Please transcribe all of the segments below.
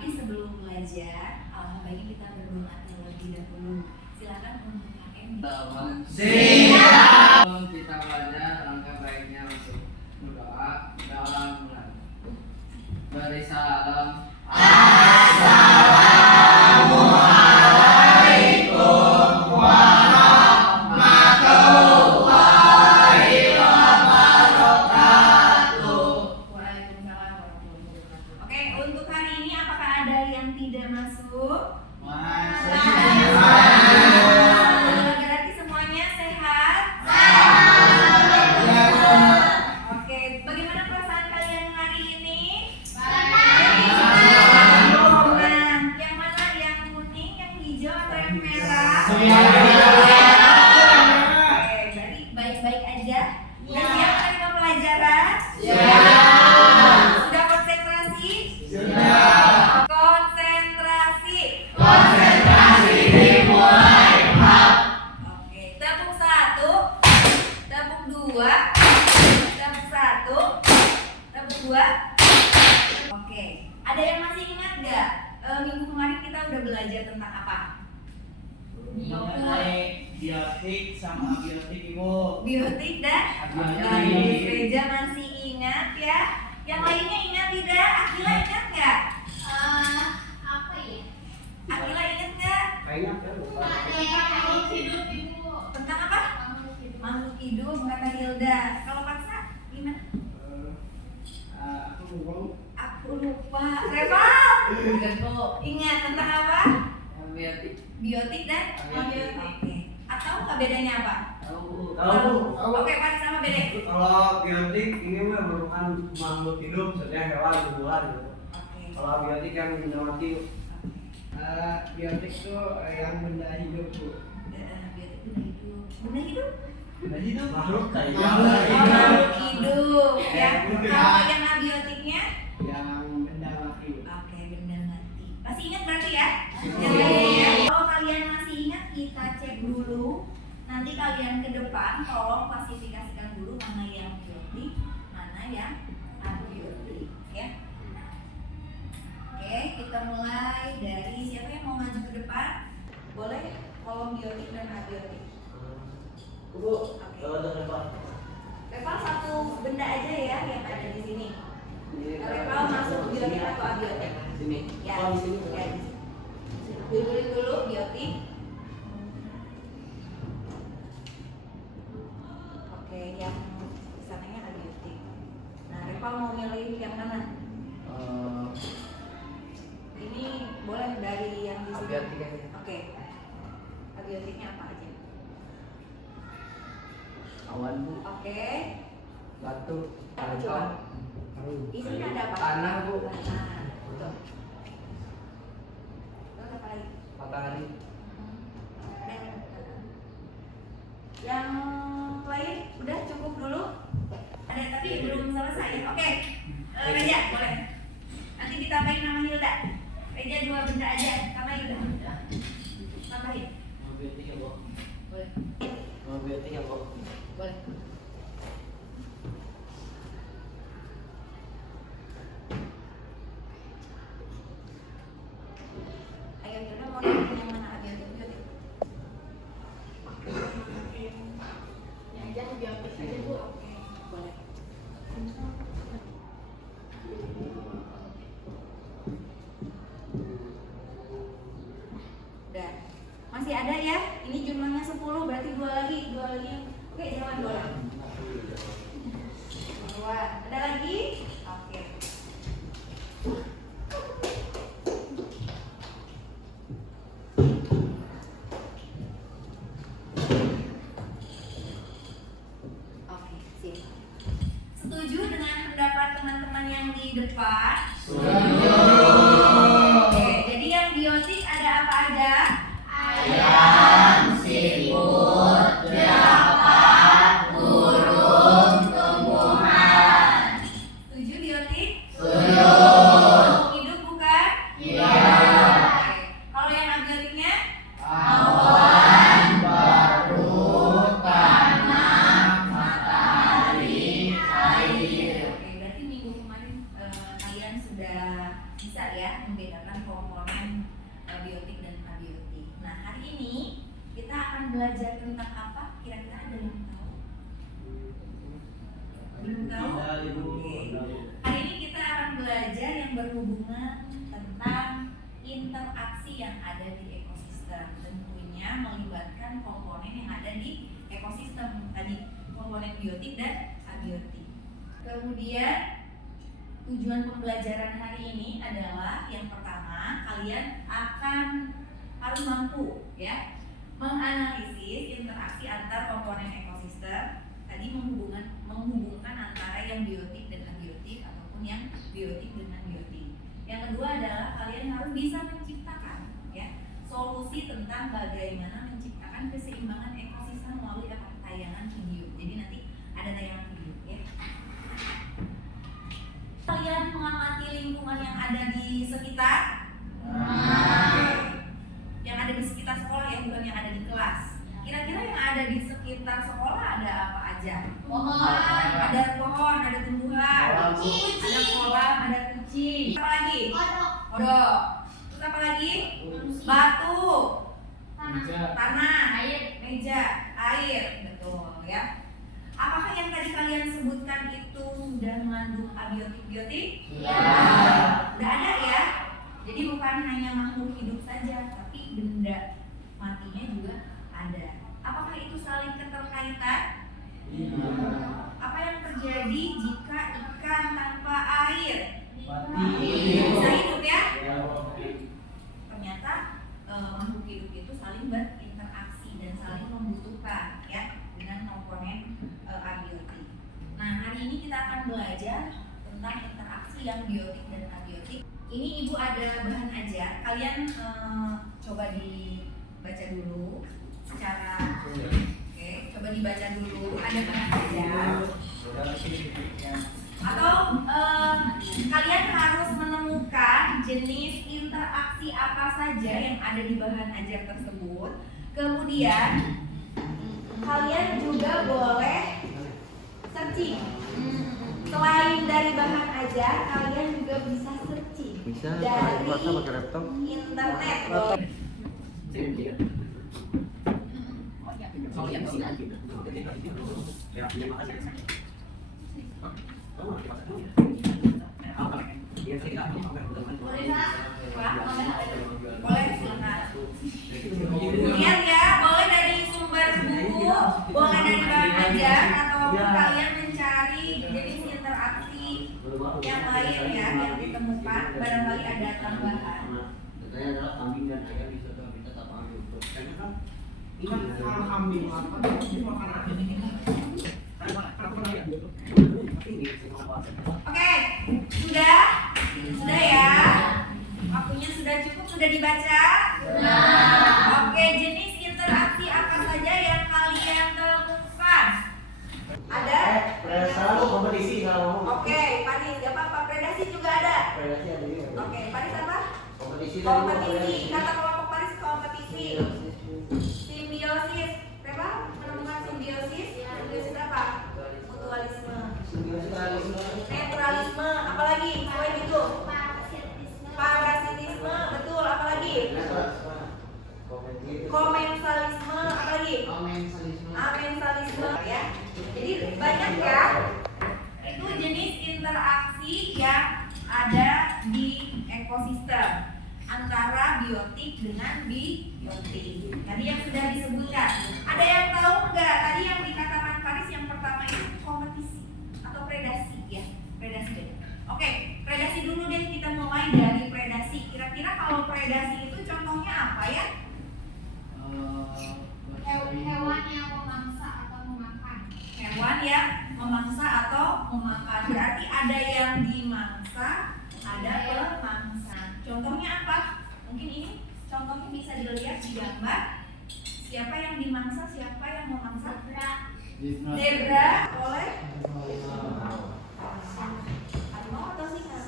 Tapi sebelum belajar, baiknya kita berdoa terlebih dahulu. Silakan untuk KM. Siap. Kita belajar, langkah baiknya untuk berdoa dalam mulai. Beri salam. Assalamualaikum warahmatullahi wabarakatuh. Waalaikumsalam warahmatullahi wabarakatuh. Oke, untuk hari ini apakah ada yang tidak masuk? Berarti semuanya sehat? Oke, bagaimana perasaan kalian hari ini? Yang mana? Yang kuning, yang hijau, atau yang merah? Oke, berarti baik-baik aja. Udah siap menerima pelajaran? Sudah konsentrasi? Konsentrasi dimulai. Oke, tepuk 1, tepuk 2, tepuk 1, tepuk 2. Oke, ada yang masih ingat nggak? Minggu kemarin kita udah belajar tentang apa? Biotik sama abiotik, Ibu. Biotik dan Abiotik. Reja masih ingat ya? Yang lainnya ingat tidak? Akila ingat nggak? Apa ya? Akila ingat nggak? Kayaknya aku lupa. Makhluk hidup, Ibu. Tentang apa? Makhluk hidup. Makhluk hidup kata Hilda. Kalau Paksa gimana? Aku ngomong Aku lupa. Reval? Ingat tentang apa? Abiotik. Biotik dan Abiotik. Oke. Atau nggak bedanya apa? tahu. Oke, Pak sama beda. Kalau biotik ini mah merupakan makhluk hidup, maksudnya hewan, tumbuhan gitu. Oke. Kalau abiotik yang benda mati. Biotik itu yang benda hidup, Bu. Biotik benda hidup. Benda hidup? Benda hidup makhluk kayak Makhluk hidup. Ya. Kalau yang abiotiknya? yang benda mati. Oke, benda mati. Masih ingat berarti ya? Iya. Ya. Kalau kalian masih ingat, kita cek dulu. Nanti kalian ke depan tolong klasifikasikan dulu mana yang biotik, mana yang abiotik, ya. Oke, kita mulai dari siapa yang mau maju ke depan? Boleh kolom biotik dan abiotik. Bu, Oke. depan. Reval satu benda aja ya yang ada di sini. Reval masuk biotik atau abiotik? Sini. Ya, Oh, di sini. ya, di sini. Dulu dulu biotik. Oke, yang sananya abiotik. Nah, Reval mau milih yang mana? Ini boleh dari yang di sini. Abiotik aja. Oke. Abiotiknya apa aja? Awan, Bu. Oke. Batu. Coba. Isinya ada apa? Tanah, Bu. Tanah. Betul. Terus apa lagi? Matahari. Dan yang lain udah cukup dulu. Ada tapi belum selesai. Oke. Reja boleh. Nanti ditambahin nama Hilda. Reja 2 benda aja. Tambahin Hilda. Tambahin. Biotik ya, Bu. Boleh. Biotik ya, Bu. Boleh. Ayo Hilda mau dapetin yang mana abiotik? Yang jangan biotik aja, Bu. Oke, boleh. Udah. Masih ada ya? Ini jumlahnya 10, berarti 2 lagi. Oke, jangan boleh. 2. Ada lagi? Oke. Oke, sip. Setuju dengan pendapat teman-teman yang di depan? Oke, jadi yang biotik ada apa aja? Ayam, siput, jerapah, burung, tumbuhan. Setuju biotik? Setuju. Hidup bukan? Iya. Oke. Kalau yang abiotiknya? Awan, batu, tanah, matahari, air. Oke, berarti minggu kemarin kalian sudah bisa ya membedakan komponen biotik dan abiotik. Nah, hari ini kita akan belajar tentang apa? Kira-kira ada yang tahu? Belum tahu? Oke. Hari ini kita akan belajar yang berhubungan tentang interaksi yang ada di ekosistem. Tentunya melibatkan komponen yang ada di ekosistem tadi, komponen biotik dan abiotik. Kemudian tujuan pembelajaran hari ini adalah yang pertama, kalian akan harus mampu ya menganalisis interaksi antar komponen ekosistem, tadi menghubungkan antara yang biotik dan abiotik ataupun yang biotik dengan biotik. Yang kedua adalah kalian harus bisa menciptakan ya solusi tentang bagaimana menciptakan keseimbangan ekosistem melalui tayangan video. Jadi nanti ada tayangan video ya. Kalian mengamati lingkungan yang ada di sekitar, yang ada di sekitar sekolah ya, bukan yang ada di kelas. Kira-kira yang ada di sekitar sekolah ada apa aja? Pohon. Ada pohon, ada tumbuhan, Kucing. ada kolam, ada kucing. Apa lagi? Kodok. Kodok. Terus apa lagi? Batu, Tanah. tanah, Air. meja, air, betul ya. Apakah yang tadi kalian sebutkan itu sudah mengandung abiotik-biotik? Iya. Udah ada ya. Jadi bukan hanya makhluk hidup saja, tapi benda matinya juga ada. Apakah itu saling keterkaitan? Apa yang terjadi jika ikan tanpa air bisa hidup ya? Ternyata makhluk hidup itu saling berinteraksi dan saling membutuhkan ya dengan komponen abiotik. Nah, hari ini kita akan belajar tentang interaksi yang biotik dan abiotik. Ini ibu ada bahan ajar. Kalian coba dibaca dulu secara coba dibaca dulu. Ada bahan ajar. Atau kalian harus menemukan jenis interaksi apa saja yang ada di bahan ajar tersebut. Kemudian kalian juga boleh searching. Selain dari bahan ajar, kalian juga bisa searching dari internet. Boleh silakan. Kemudian ya, boleh dari sumber buku, boleh dari bahan ajar, atau kalian mencari jenis interaksi yang lain ya yang ditemukan, barangkali ada tambahan. Katanya adalah kambing dan ayam bisa tetap ambil. Karena kan kalau kambing apa dia makan apa? Oke, sudah ya. Waktunya sudah cukup, sudah dibaca? Oke, jenis interaksi apa saja yang kalian temukan? Ada? Selalu kompetisi kalau ngomong. Oke, Paris, gak apa-apa. Predasi juga ada. Predasi ada juga. Oke, Paris apa? Kompetisi. Kompetisi. Kata kelompok Paris kompetisi. Simbiosis. Berapa? Menemukan simbiosis. Simbiosis apa? Mutualisme. Netralisme. Apalagi? Selain itu? Parasitisme. Betul. Apalagi? Komensalisme. Apalagi? Amensalisme. Ya. Jadi banyak ya. Itu jenis interaksi yang ada di ekosistem antara biotik dengan biotik. Tadi yang sudah disebutkan. Ada yang tahu nggak? Tadi yang dikatakan Paris yang pertama itu kompetisi atau predasi ya, predasi. Oke, predasi dulu deh, kita mulai dari predasi. Kira-kira kalau predasi itu contohnya apa ya? Hewan yang memangsa atau memakan. Hewan yang memangsa atau memakan. Berarti ada yang dimangsa, ada pemangsa. Contohnya apa? Mungkin ini contohnya bisa dilihat di gambar. Siapa yang dimangsa, siapa yang memangsa? Zebra oleh harimau atau singa?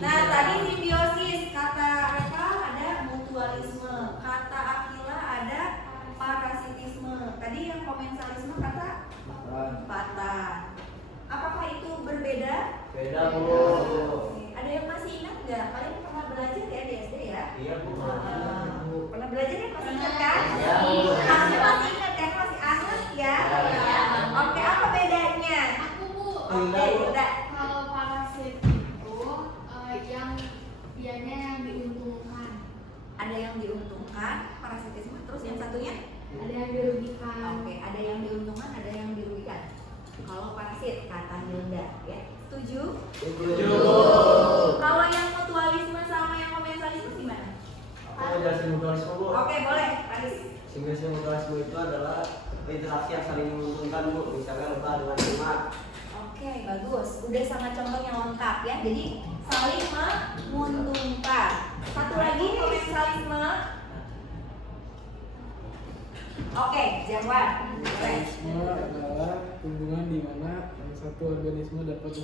Nah, tadi simbiosis, kata Reva ada mutualisme, kata Akila ada parasitisme. Tadi yang komensalisme kata patan. Apakah itu berbeda? Beda Bu. Ada yang masih ingat nggak? Kalian pernah belajar ya di SD ya? Iya Bu. Pernah belajar ya? Masih ingat kan? Iya, Bu. Masih ingat kan? Masih anget ya? Iya. Oke, apa bedanya? Aku Bu, Oke, udah. kalau parasit itu yang dianya yang diuntungkan, Ada yang diuntungkan, parasitisme, terus yang satunya? ada yang dirugikan. Oke, ada yang diuntungkan, ada yang dirugikan. Kalau parasit, kata Yunda, ya. Setuju? Setuju. Kalau yang mutualisme sama yang komensalisme gimana? Aku jelasin mutualisme Bu. Oke, boleh. Paris. Simulasi mutualisme itu adalah interaksi yang saling menguntungkan Bu. Misalnya lebah dengan jimat. Oke, bagus. Udah sama contoh yang lengkap ya. Jadi saling menguntungkan. Satu lagi komensalisme. Oke, jawab. Boleh. Organisme adalah hubungan di mana satu organisme dapat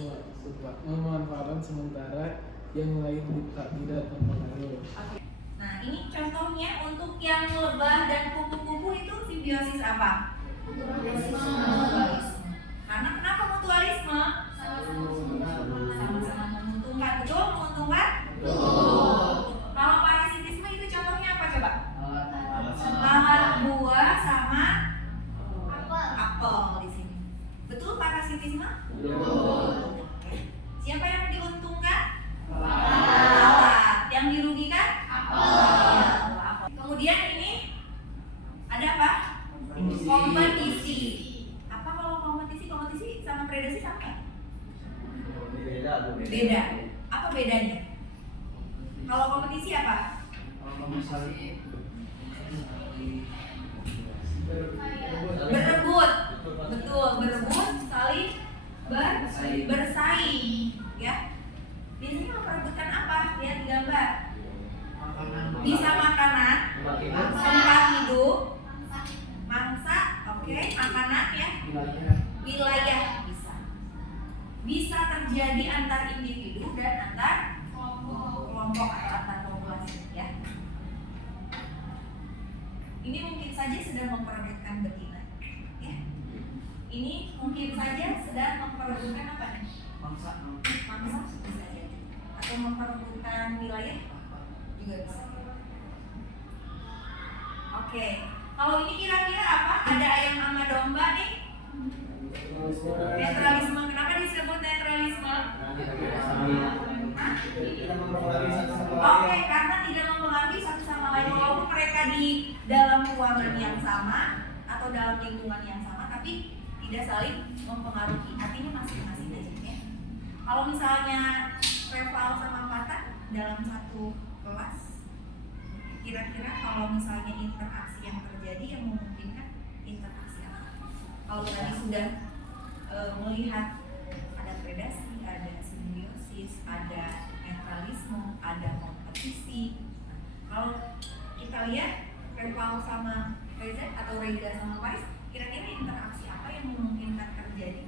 memanfaatkan sementara yang lain tidak terpengaruh. Oke. Nah, ini contohnya untuk yang lebah dan kupu-kupu itu simbiosis apa? Mutualisme. Karena kenapa mutualisme? Sama-sama menguntungkan. Betul? Menguntungkan? Kalau parasitisme itu contohnya apa coba? Lalat buah sama apel di sini. Betul parasitisme? Oke. Siapa yang diuntungkan? Lalat. Yang dirugikan? Apel. Kemudian ini ada apa? Kompetisi. Apa kalau kompetisi? Kompetisi sama predasi sama nggak? Beda Bu. Beda. Apa bedanya? Kalau kompetisi apa? Berebut. Betul, berebut, saling bersaing, ya. Biasanya memperebutkan apa? Lihat di gambar. Bisa makanan, tempat hidup, mangsa, oke, makanan ya, wilayah bisa. Bisa terjadi antar individu dan antar kelompok atau antar populasi, ya. Ini mungkin saja sedang memperebutkan betina, ya. Ini mungkin saja sedang memperebutkan apa nih? Mangsa bisa jadi. Atau memperebutkan wilayah juga bisa. Oke, kalau ini kira-kira apa? Ada ayam sama domba nih. Netralisme. Kenapa disebut netralisme? Oke, karena tidak mempengaruhi satu sama lain. Walaupun mereka di dalam ruangan yang sama atau dalam lingkungan yang sama, tapi tidak saling mempengaruhi. Artinya masing-masing aja ya. Kalau misalnya Reval sama Fatan dalam satu kelas, kira-kira kalau misalnya interaksi yang terjadi yang memungkinkan interaksi apa? Kalau tadi sudah melihat ada predasi, ada simbiosis, ada netralisme, ada kompetisi. Nah, kalau kita lihat Reval sama Reza atau Reza sama Paris, kira-kira interaksi apa yang memungkinkan terjadi?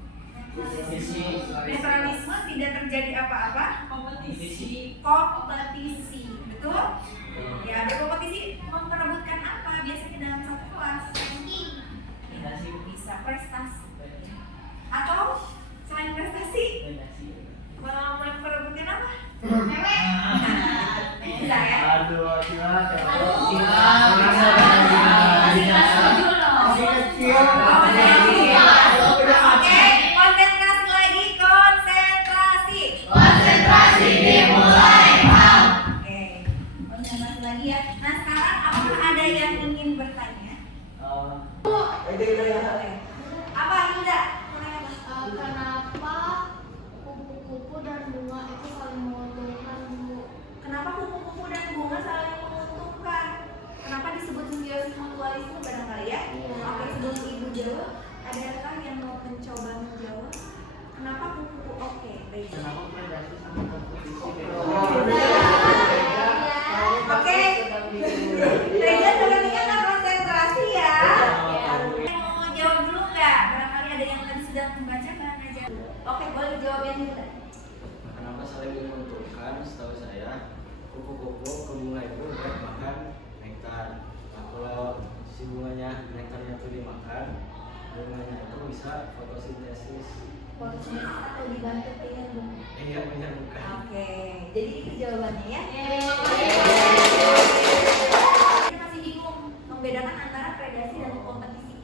Netralisme tidak terjadi apa-apa. Kompetisi, betul? Ya, ada kompetisi memperebutkan apa? Biasanya dalam satu kelas. Bisa prestasi. Atau selain prestasi, memperebutkan apa? Cewek. Bisa ya? Aduh, gimana? Oke, konsentrasi lagi, konsentrasi. Oke, konsentrasi lagi ya. Nah sekarang apakah ada yang ingin bertanya? Boleh. Apa Hilda? Kenapa kupu-kupu dan bunga itu saling menguntungkan Bu? Kenapa kupu-kupu dan bunga saling menguntungkan? Kenapa disebut simbiosis mutualisme barangkali ya? Oke, sebelum ibu jawab, adakah yang mau mencoba menjawab? Kenapa kupu-kupu? Oke, Reza. Oke, Reza sepertinya nggak konsentrasi ya. Mau jawab dulu nggak? Barangkali ada yang tadi sudah membaca bahan aja. Oke, boleh jawab yang Hilda. Kenapa saling menguntungkan? Setahu saya, kupu-kupu ke bunga itu buat makan nektar. Nah, kalau si bunganya nektarnya itu dimakan, bunganya itu bisa fotosintesis. fotosintesis atau dibantu dengan bukan? Iya punya bukan. Oke, jadi itu jawabannya ya. Kita masih bingung membedakan antara predasi dan kompetisi.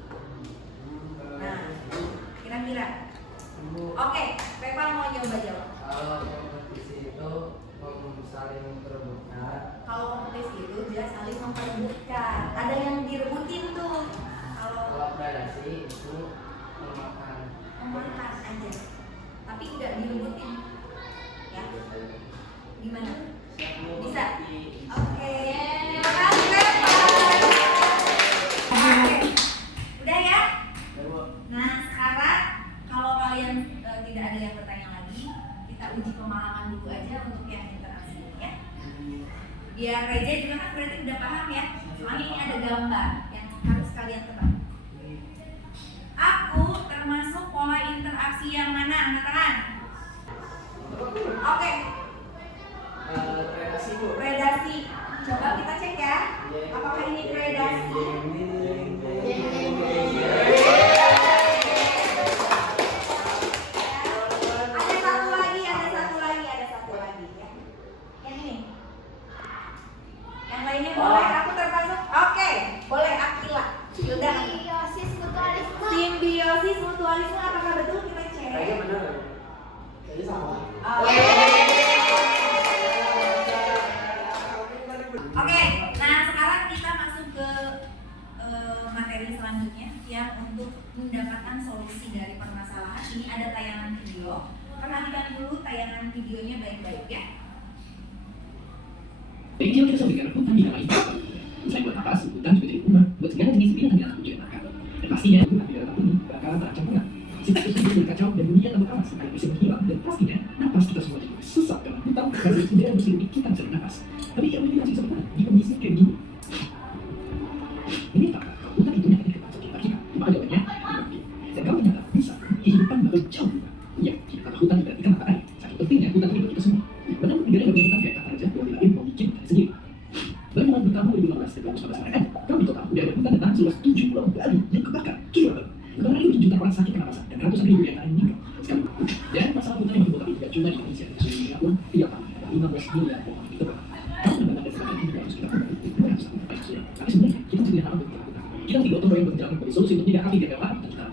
Nah, kira-kira. Oke, Reva mau nyoba jawab. Kalau kompetisi itu saling memperebutkan. Kalau kompetisi itu dia saling memperebutkan. Ada yang direbutin tuh. Kalau Kalau predasi itu memakan. memakan aja, tapi nggak direbutin. Ya, gimana? Bisa? Oke. Terima kasih, Reva. Oke. Udah ya? Nah, sekarang kalau kalian tidak ada yang bertanya lagi, kita uji pemahaman dulu aja untuk yang interaksi ini ya. Biar Reja juga kan berarti udah paham ya. Soalnya ini ada gambar yang harus kalian tebak. Aku termasuk pola interaksi yang mana? Angkat tangan. Oke, Predasi Bu. predasi. Coba kita cek ya. Apakah ini predasi? Ada satu lagi ya. Yang ini. Yang lainnya boleh. Aku termasuk. Oke, boleh Akila. Sudah. Simbiosis mutualisme. Simbiosis mutualisme apakah betul kita cek? Kayaknya benar. Kayaknya sama. Oke, nah sekarang kita masuk ke materi selanjutnya yang untuk mendapatkan solusi dari permasalahan. Ini ada tayangan video. Perhatikan dulu tayangan videonya baik-baik ya. Dari kecil kita selalu bicara hutan tidak main. Selain buat napas, hutan juga jadi rumah buat segala jenis binatang yang juga makan. Dan pastinya hutan di dalam ini bakalan terancam punah. Sifat itu jadi kacau dan dunia tambah awas akan bisa menghilang dan pastinya napas kita semua jadi sesak dalam hutan karena tidak berselimut kita bisa bernapas. Tapi yang lebih langsung sebenarnya di kondisi kayak gini. Ini tak kalau hutan itu yang kita sekitar kita. Maka jawabannya berbagi. Dan kalau ternyata bisa kehidupan bakal jauh berubah. Iya, kita kata hutan diperhatikan mata air. Saking pentingnya hutan itu bagi kita semua. Benar negara yang bagian hutan kayak kata raja yang lain mau bikin hutan sendiri. Baru mulai tahun 2015 dan 2019 kemarin, kalau di total udah ada hutan dan tanah seluas 7 pulau baru yang kebakar. Kira kemarin itu jutaan orang sakit pernapasan dan ratusan ribu yang lain meninggal sekali. Dan masalah hutan yang dibuat tidak cuma di Indonesia, di seluruh dunia pun tiap tahun ada 15 miliar pohon ditebang. Kalau menambah dari sebagian ini harus kita kembali sampai baik sudah. Tapi sebenarnya kita tidak hal untuk hutan. Kita tidak otomatis berjalan sebagai solusi untuk tidak akan tidak mewah hutan kita.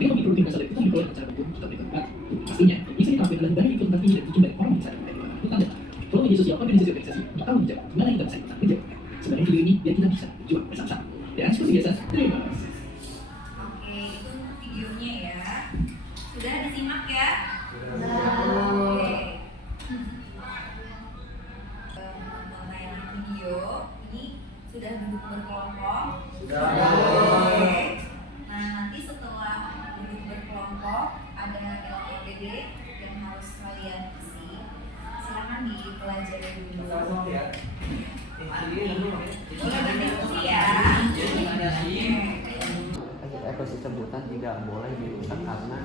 Dengan lebih produktif dasar hutan dikelola secara betul kita berikan tempat. Pastinya bisa diterapkan dalam dari ikut tinggi dan bikin banyak orang bisa dari hutan dan kalau media sosial organisasi bakal menjawab gimana kita bisa ikutan menjawab. Sebenarnya video ini biar kita bisa jual bersama-sama. Dan seperti biasa, terima kasih. Oke, itu untuk videonya ya. Sudah disimak ya? Oke. Menonton tayangan video ini sudah duduk berkelompok. Oke. Nah, nanti setelah duduk berkelompok ada LPD yang harus kalian isi. Silakan dipelajari dulu. Boleh berdiskusi ya. Ekosistem hutan tidak boleh dirusak karena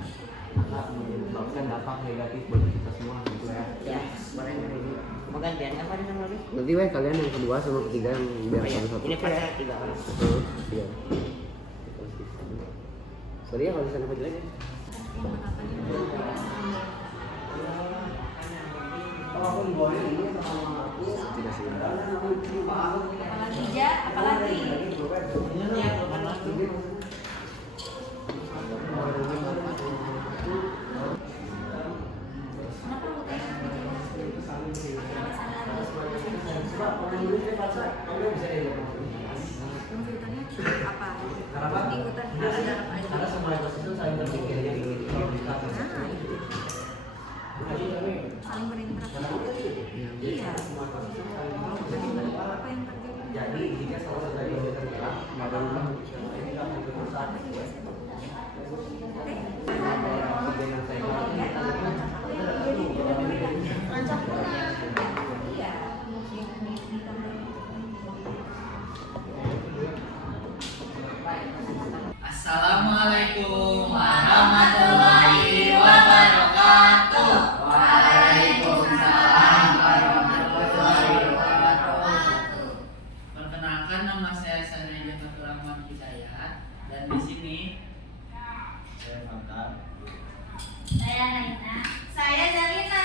akan menyebabkan dampak negatif bagi kita semua gitu ya. Ya, boleh ini. Mau gantian apa nih sama lagi? Nanti weh kalian yang kedua sama ketiga yang biar Oh, iya. satu-satu. Ini pas saya 3 orang. Iya. Sorry ya kalau misalnya apa jelek ya. Tidak sih. Apalagi Ja, apalagi. Kenapa hutan? Hutannya apa? Di hutan ada apa aja? Karena semua ekosistem saling berpikir jadi Nah, itu. Saling berinteraksi. Iya. Apa yang terjadi? jadi jika salah satu dari kita tergerak maka rumah ini akan berusaha Rancang punah. Iya. Assalamualaikum warahmatullahi wabarakatuh. Waalaikumsalam warahmatullahi wabarakatuh. Perkenalkan, nama saya Sanaya Fatur Rahman Hidayat dan di sini saya Fakar Saya Raina. Saya Zalina.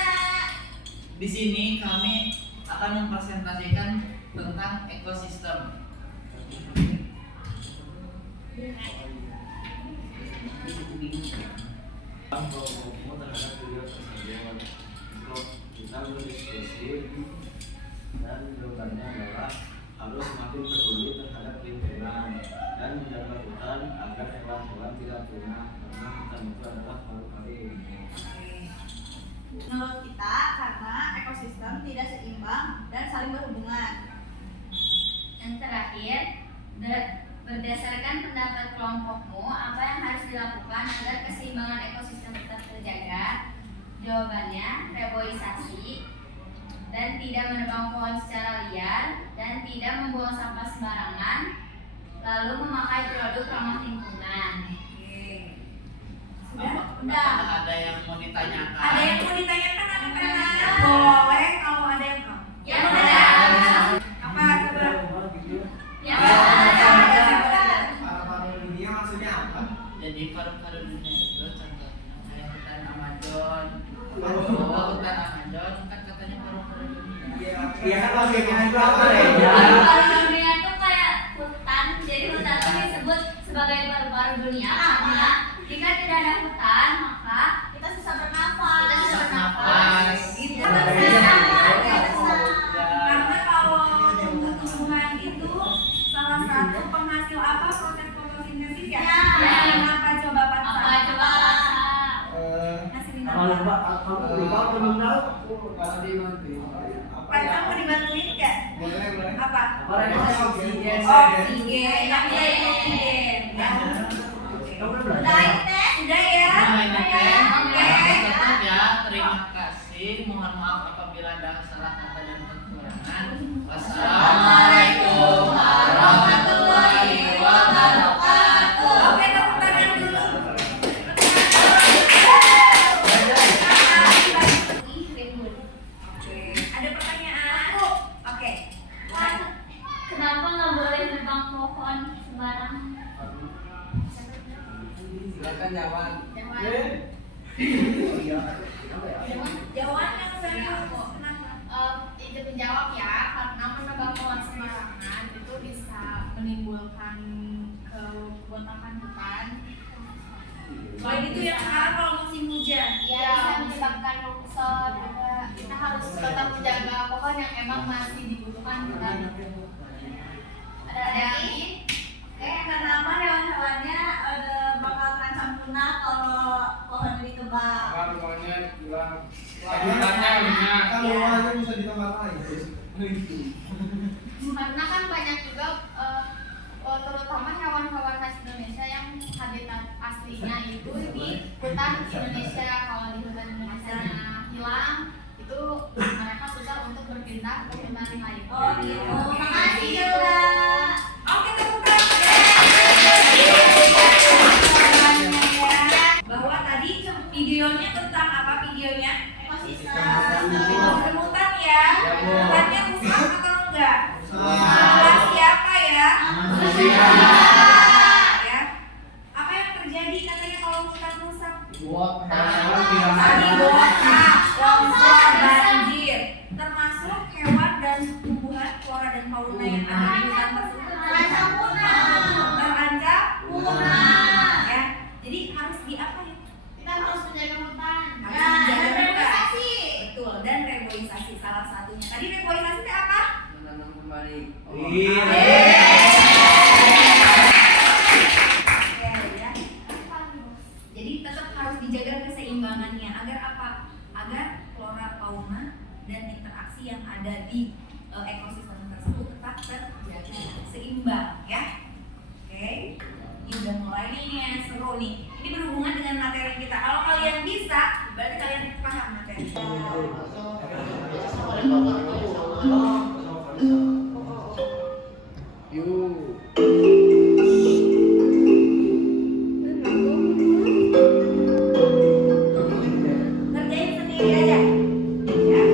Di sini kami akan mempresentasikan tentang ekosistem. Promo terhadap video tersebut untuk kita berdiskusi dan jawabannya adalah harus semakin peduli terhadap lingkungan dan menjaga hutan agar hewan-hewan tidak punah karena hutan itu adalah paru-paru dunia. Menurut kita karena ekosistem tidak seimbang dan saling berhubungan. Yang terakhir, berdasarkan pendapat kelompokmu, apa yang harus dilakukan agar keseimbangan ekosistem tetap terjaga? Jawabannya, reboisasi dan tidak menebang pohon secara liar dan tidak membuang sampah sembarangan, lalu memakai produk ramah lingkungan. Udah. Ada yang mau ditanyakan? Ada yang mau ditanyakan anak-anak? Boleh kalau ada yang mau. Ya, ada. Apa coba? Ya, Paru-paru dunia maksudnya apa? Jadi paru-paru dunia itu contohnya kayak hutan Amazon. Hutan Amazon kan katanya paru-paru dunia. Iya kan maksudnya itu apa ya? paru-paru dunia itu kayak hutan. Jadi hutan itu disebut sebagai paru-paru dunia karena jika tidak ada hutan maka kita susah bernafas. Gitu. Karena kalau tumbuh-tumbuhan itu salah satu penghasil apa proses fotosintesis ya? Apa coba Pak? Ngasih di Kalau lupa belum tahu. Kalau di nanti. Pak mau dibantuin nggak? Boleh. Apa? Oksigen. Oksigen. Namanya oksigen. Ya. Udah ya? Oke. Tetap ya, terima kasih. Mohon maaf apabila ada salah kata dan kekurangan. Wassalamualaikum warahmatullahi wabarakatuh. Oke, tepuk tangan dulu. Oke, ada pertanyaan? Oke. Kenapa nggak boleh nebang pohon sembarangan? Silakan jawab. Jawabannya saya kenapa? Itu menjawab ya, karena menebang pohon sembarangan itu bisa menimbulkan kebotakan hutan. Selain itu yang sekarang kalau musim hujan. Ya, bisa menyebabkan longsor juga. Kita harus tetap menjaga pohon yang emang masih dibutuhkan hutan. Ada lagi? Kenapa hewan-hewannya bakal terancam punah kalau pohon ditebang? Semuanya bilang Kalau bisa ditambah lagi. Karena kan banyak juga terutama hewan-hewan khas Indonesia yang habitat aslinya itu di hutan Indonesia. Kalau di hutan Indonesia hilang, itu mereka susah untuk berpindah ke hutan lain. Oh gitu. Makasih Yola. Oke, tepuk tangan. Bahwa tadi videonya tentang apa videonya? Ekosistem hutan ya. Hutannya rusak atau enggak? Buat siapa ya? Ya. Apa yang terjadi katanya kalau hutan rusak? Tadi botak, longsor, banjir, termasuk hewan dan tumbuhan, flora dan fauna yang ada di hutan tersebut terancam punah. Ya, jadi harus diapain? Kita harus menjaga hutan. Harus menjaga hutan. Betul, dan reboisasi salah satunya. Tadi reboisasi itu apa? Menanam kembali. Ya. Jadi tetap harus dijaga keseimbangannya agar apa? Agar flora, fauna, dan interaksi yang ada di ekosistem tersebut tetap terjaga seimbang ya. Oke. Ini udah mulai nih yang seru nih. Ini berhubungan dengan materi kita. Kalau kalian bisa, berarti kalian paham materi. Ngerjain sendiri aja. Ya.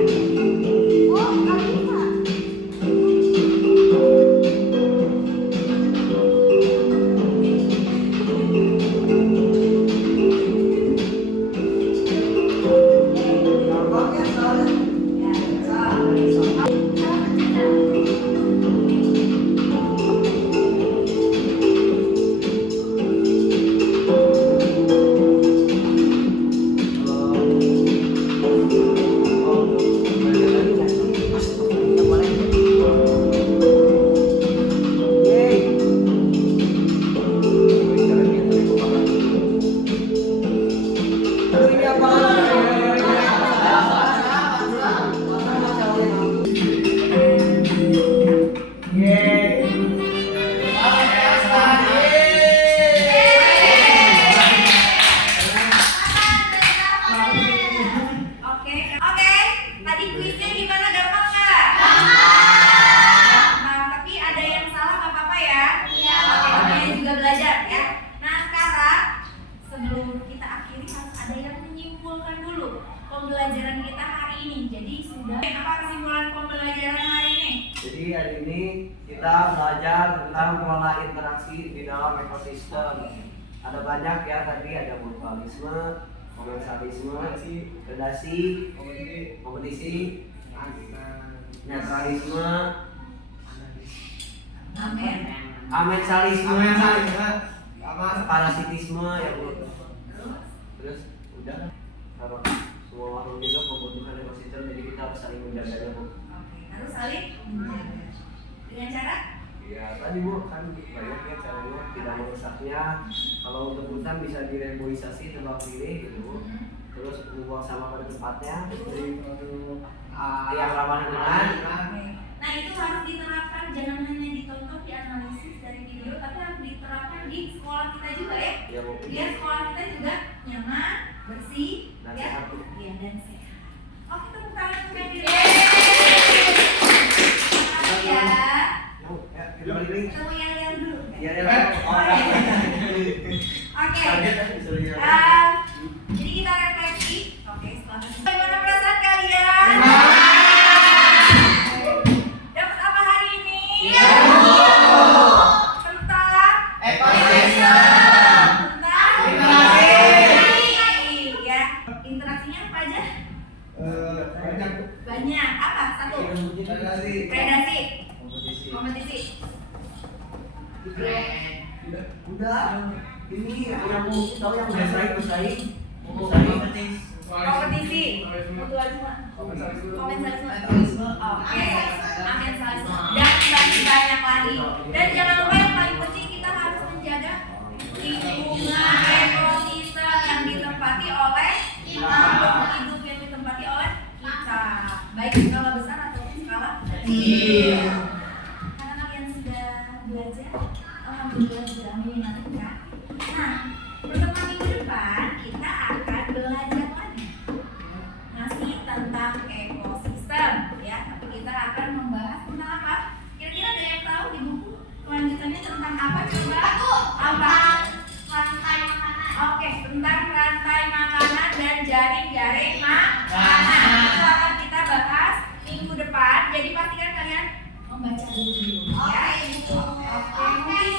pembelajaran kita hari ini. Jadi sudah apa kesimpulan pembelajaran hari ini? Jadi hari ini kita belajar tentang pola interaksi di dalam ekosistem. Ada banyak ya tadi, ada mutualisme, komensalisme, predasi, kompetisi, netralisme, amensalisme, parasitisme ya Bu. Terus udah kalau semua makhluk hidup membutuhkan ekosistem, jadi kita harus saling menjaganya Bu. Oke, harus saling menjaga. Dengan cara? Ya tadi Bu kan banyak ya caranya, tidak merusaknya. Kalau untuk hutan bisa direboisasi tebang pilih gitu Bu. Terus membuang sampah pada tempatnya, yang ramah lingkungan. Oke. Nah itu harus diterapkan, jangan hanya ditonton, dianalisis dari video, tapi harus diterapkan di sekolah kita juga ya. Ya Bu. Biar sekolah kita juga nyaman, bersih, Dan ya, sehat, Bu. iya dan sehat. Oke, tepuk tangan untuk yang diri. Makasih ya. Kita balik lagi. Ketemu yang dulu. Ya ya. Oke. Jadi kita refleksi. Oke, setelah itu. Bagaimana perasaan kalian? Dapat apa hari ini? Tentang Ekosistem. Tentang Interaksi. ya. Interaksinya apa aja? Banyak. Apa? Satu. Predasi. Kompetisi. Udah. Ini yang tahu yang bersaing. Kompetisi. Mutualisme. Komensalisme. Oke. Amensalisme. Dan masih banyak lagi. Dan jangan lupa yang paling penting kita harus menjaga lingkungan ekosistem yang ditempati oleh makhluk hidup yang ditempati oleh kita. Baik skala besar ataupun skala kecil. Karena kalian sudah belajar, alhamdulillah sudah menyenangkan. Nah, pertemuan minggu depan kita akan belajar lagi masih tentang ekosistem ya, tapi kita akan membahas tentang apa? Kira-kira ada yang tahu di buku kelanjutannya tentang apa coba? Apa? Rantai makanan. Oke, tentang rantai makanan dan jaring-jaring makanan. Itu akan kita bahas minggu depan. Jadi pastikan kalian membaca dulu ya. Oke, mungkin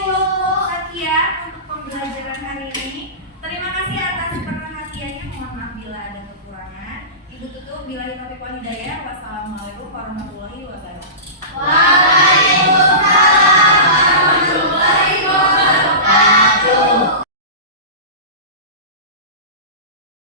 sekian untuk pembelajaran hari ini. Terima kasih atas perhatiannya. Mohon maaf bila ada kekurangan. Ibu tutup bila taufiq wal hidayah. Wassalamualaikum warahmatullahi wabarakatuh.